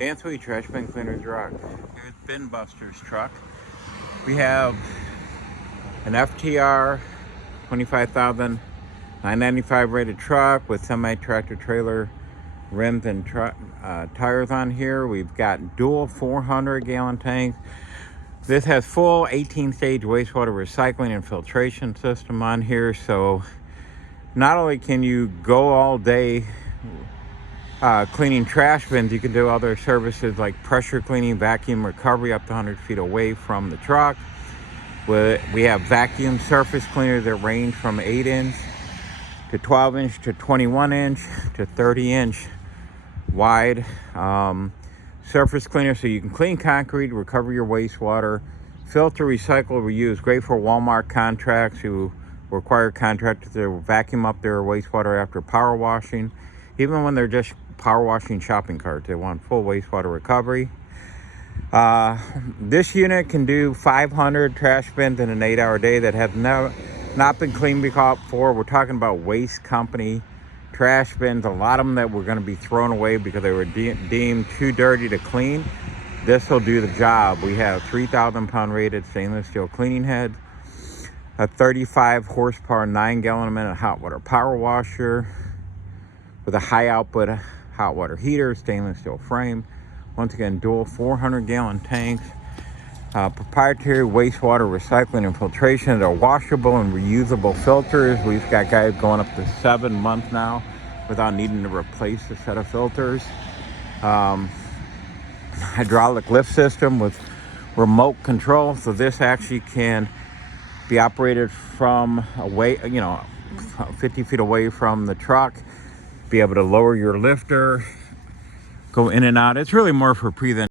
Anthony Trash Bin Cleaners Rock. Here's Bin Buster's truck. We have an FTR 25,995 rated truck with semi-tractor trailer rims and tires on here. We've got dual 400-gallon tanks. This has full 18-stage wastewater recycling and filtration system on here, so not only can you go all day cleaning trash bins, you can do other services like pressure cleaning, vacuum recovery up to 100 feet away from the truck. We have vacuum surface cleaners that range from 8-inch to 12-inch to 21-inch to 30-inch wide. Surface cleaner, so you can clean concrete, recover your wastewater, filter, recycle, reuse. Great for Walmart contracts who require contractors to vacuum up their wastewater after power washing. Even when they're just power washing shopping carts, they want full wastewater recovery. This unit can do 500 trash bins in an 8-hour day that have not been cleaned before. We're talking about waste company trash bins, a lot of them that were going to be thrown away because they were deemed too dirty to clean. This will do the job. We have 3,000-pound rated stainless steel cleaning heads, a 35 horsepower 9-gallon a minute hot water power washer with a high output hot water heater, stainless steel frame. Once again, dual 400-gallon tanks, proprietary wastewater recycling and filtration. They're washable and reusable filters. We've got guys going up to 7 months now without needing to replace a set of filters. Hydraulic lift system with remote control, so this actually can be operated from 50 feet away from the truck. Be able to lower your lifter, go in and out. It's really more for pre than